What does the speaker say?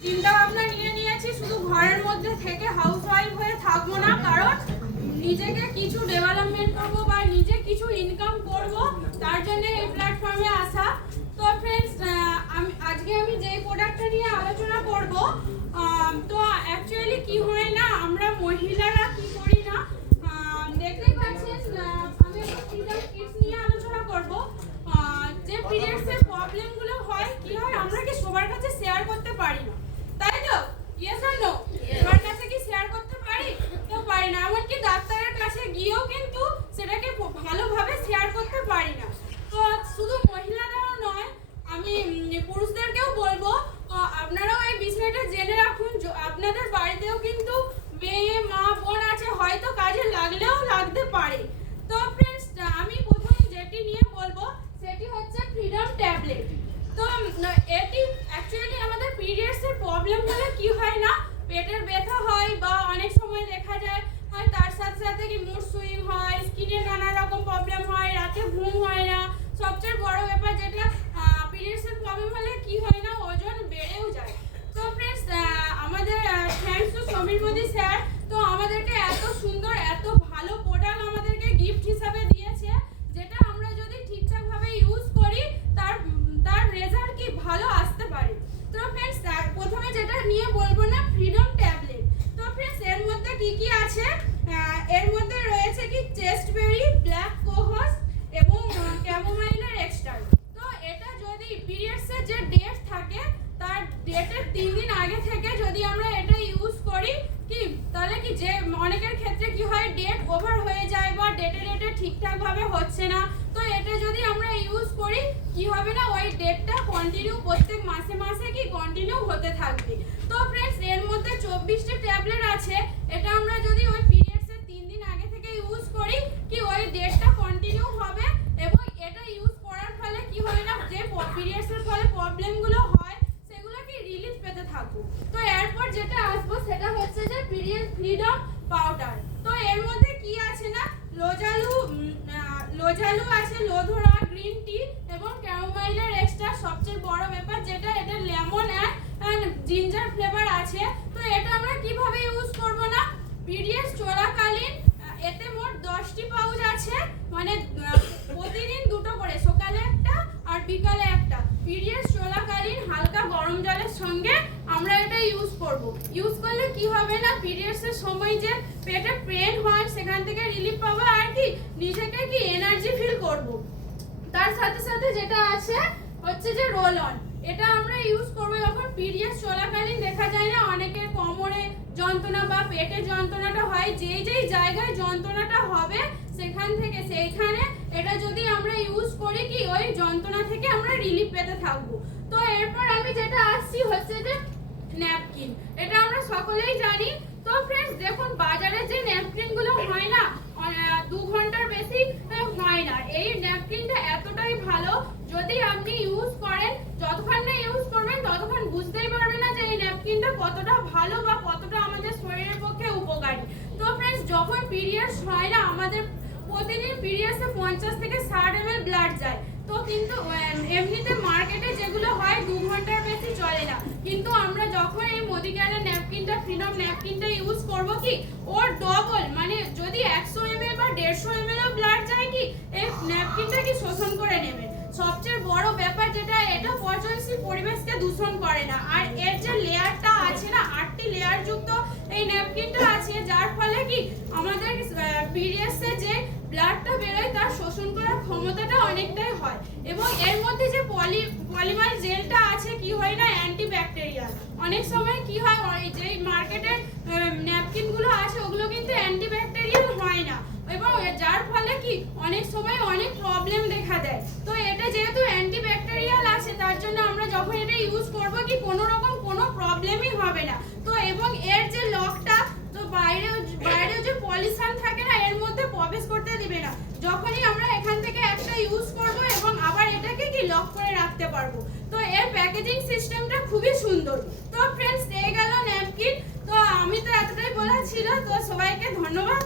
চিন্তা ভাবনা নিয়ে নিয়েছি শুধু ঘরের মধ্যে থেকে হাউসওয়াইফ হয়ে থাকবো না, কারণ নিজেকে কিছু ডেভেলপমেন্ট করবো বা নিজে কিছু ইনকাম করব, তার জন্য এই প্ল্যাটফর্মে আসা। তো ফ্রেন্ডস, আজকে আমি যে প্রোডাক্টটা নিয়ে আলোচনা করব, তো অ্যাকচুয়ালি কি হয় না, আমরা মহিলারা কি করি না, দেখতেই পাচ্ছেন আমি ফ্রিডম কিডস নিয়ে আলোচনা করব। যে পিরিয়ডসের প্রবলেমগুলো হয়, কি হয়, আমরা কি সবার কাছে শেয়ার করতে পারি না, তাই তো? Yes or no? সবার কাছে কি শেয়ার করতে পারি? কেউ পারি না, এমনকি ডাক্তারের কাছে গিয়েও কিন্তু সেটাকে ভালোভাবে শেয়ার করতে পারি না। তো শুধু মহিলাদেরও নয়, আমি পুরুষদেরকেও বলবো, আপনারাও এই বিষয়টা জেনে রাখুন। আপনাদের বাড়িতেও কিন্তু মেয়ে মা বোন আছে, হয়তো কাজে লাগলেও লাগতে পারে। তো ফ্রেন্ডস, আমি প্রথমে যেটি নিয়ে বলবো সেটি হচ্ছে ফ্রিডম ট্যাবলেট। তো এটি অ্যাকচুয়ালি আমাদের পিরিয়ডসের প্রবলেম হলে কি হয় না, পেটের ব্যথা হয় বা অনেক সময় দেখা যায় তার সাথে সাথে কি মুড সুইং হয়, স্কিনের নানা রকম প্রবলেম হয়, রাতে ঘুম হয় না, সবচেয়ে বড় ব্যাপার যেটা পিরিয়ডসের প্রবলেম হলে কি হয় না, ওজন বেড়েও যায়। তো ফ্রেন্ডস, আমাদের thanks to Samir Modi sir, তো আমাদেরকে এত সুন্দর এত ভালো প্রোডাক্ট আমাদেরকে গিফট হিসাবে দিয়েছে, যেটা আমরা যদি ঠিকঠাকভাবে ইউজ করি তার রেজাল্ট কি ভালো আসতে পারে। তো ফ্রেন্ডস, প্রথমে যেটা নিয়ে বলবো না, ফ্রিডম ট্যাবলেট। তো ফ্রেন্ডস, এর মধ্যে কি কি আছে, এর মধ্যে রয়েছে কি চেস্টবেরি, ব্ল্যাক কোহস এবং ক্যামোমাইলের এক্সট্রা। তো এটা যদি পিরিয়ডসের যে ডেট থাকে তার ডেটের 3 দিন আগে থেকে যদি আমরা এটা ইউজ করি, কি তাহলে কি যে অনেকের ক্ষেত্রে কি হয়, ডেট ওভার হয়ে যায় বা ডেটে ঠিকঠাকভাবে হচ্ছে না, তো এটা যদি আমরা ইউজ করি কি হবে না, ওই ডেটটা কন্টিনিউ প্রত্যেক মাসে মাসে কি কন্টিনিউ হতে থাকবে। তো ফ্রেন্ডস, এর মধ্যে 24টি ট্যাবলেট আছে, এটা আমরা যদি ওই পিরিয়ডসের 3 দিন আগে থেকে ইউজ করি, কি ওই ডেটটা কন্টিনিউ হবে এবং এটা ইউজ করার ফলে কি হয় না, যে পিরিয়ডসের ফলে প্রবলেমগুলো হয় সেগুলো কি রিলিফ পেতে থাকবো। তো এরপর যেটা আসবো সেটা হচ্ছে যে পিরিয়ড ফ্রিডম পাউডার। তো এর মধ্যে কি আছে না, লোজালু আছে, লোধরা, গ্রিন টি এবং ক্যামোমাইলের এক্সট্রা, সবচেয়ে বড় ব্যাপার যেটা এটা লেমন এন্ড জিঞ্জার ফ্লেভার আছে। তো এটা আমরা কিভাবে ইউজ করব না, পিরিয়ডস চলাকালীন এতে মোট 10টি পাউচ আছে, মানে প্রতিদিন দুটো করে, সকালে একটা আর বিকালে একটা। পিরিয়ডস চলাকালীন হালকা গরম জলের সঙ্গে আমরা এটা ইউজ করব। ইউজ করলে কি হবে না, পিরিয়ডসের সময় যে পেটে পেন হয় সেখান থেকে রিলিফ পাবো আর কি নিজেকে কি এনার্জি ফিল করব। তার সাথে সাথে যেটা আছে হচ্ছে যে রোল অন, এটা আমরা ইউজ করব যখন পিরিয়ডস চলাকালীন দেখা যায় না অনেকের কোমরে যন্ত্রণা বা পেটে যন্ত্রণাটা হয়, যেই জায়গায় যন্ত্রণাটা হবে সেইখানে এটা যদি আমরা ইউজ করি, কি ওই যন্ত্রণা থেকে আমরা রিলিফ পেতে থাকবো। তো এরপর আমি যেটা আসছি হচ্ছে যে ন্যাপকিন, এটা আমরা সকলেই জানি। তো ফ্রেন্ডস, দেখুন বাজারে যে ন্যাপকিনগুলো হয় না, 2 ঘন্টার বেশি হয় না, এই ন্যাপকিনটা এতটাই ভালো, যদি আপনি ইউজ করেন, যতক্ষণ না ইউজ করবেন ততক্ষণ বুঝতেই পারবেন না যে এই ন্যাপকিনটা কতটা ভালো বা কতটা আমাদের শরীরের পক্ষে উপকারী। তো ফ্রেন্ডস, যখন পিরিয়ডস হয় না, আমাদের প্রতিদিন পিরিয়ডসে 50 থেকে 60 ml ব্লাড যায়। তো কিন্তু এমনিতে মার্কেটে যেগুলো হয় 2 ঘন্টার বেশি চলে না, কিন্তু আমরা যখন এই মোদিকেয়ারের ন্যাপকিনটা, ফ্রিডম ন্যাপকিনটা ইউজ করব, কি ওর ডবল, মানে যদি 100 ml বা 150 ml ব্লাড যায়, কি এই ন্যাপকিনটা কি শোষণ করে নেবে। সবচেয়ে বড় ব্যাপার যেটা, এটা পচনশীল পরিবেশকে দূষণ করে না, আর এর যে লেয়ারটা আছে না, 8টি লেয়ার যুক্ত এই ন্যাপকিনটা আছে, যার ফলে কি আমাদের পিরিয়ডসে যে ব্লাডটা বেরোয় তার শোষণ করার ক্ষমতাটা অনেকটাই হয়। এবং এর মধ্যে যে পলিমার জেলটা আছে, কি হয় না, অ্যান্টিব্যাকটেরিয়াল। অনেক সময় কি হয়, যে মার্কেটের ন্যাপকিনগুলো আছে ওগুলো কিন্তু অ্যান্টিব্যাকটেরিয়াল হয় না, এবং যার ফলে কি অনেক সময় অনেক প্রবলেম দেখা দেয়। তো এটা যেহেতু অ্যান্টিব্যাকটেরিয়াল আছে, তার জন্য আমরা যখন এটা ইউজ করব, কি কোনো রকম কোনো প্রবলেমই হবে না। তো এবং এর যে লকটা, তো বাইরেও যে পলিউশন থাকে না, এর মধ্যে প্রবেশ করতে দিবে না। যখনই আমরা এখান থেকে একটা ইউজ করব এবং আবার এটাকে কি লক করে রাখতে পারবো। তো এর প্যাকেজিং সিস্টেমটা খুবই সুন্দর। তো ফ্রেন্ডস, এই গেল ন্যাপকিন। তো আমি তো এতটাই বলা ছিল, তো সবাইকে ধন্যবাদ।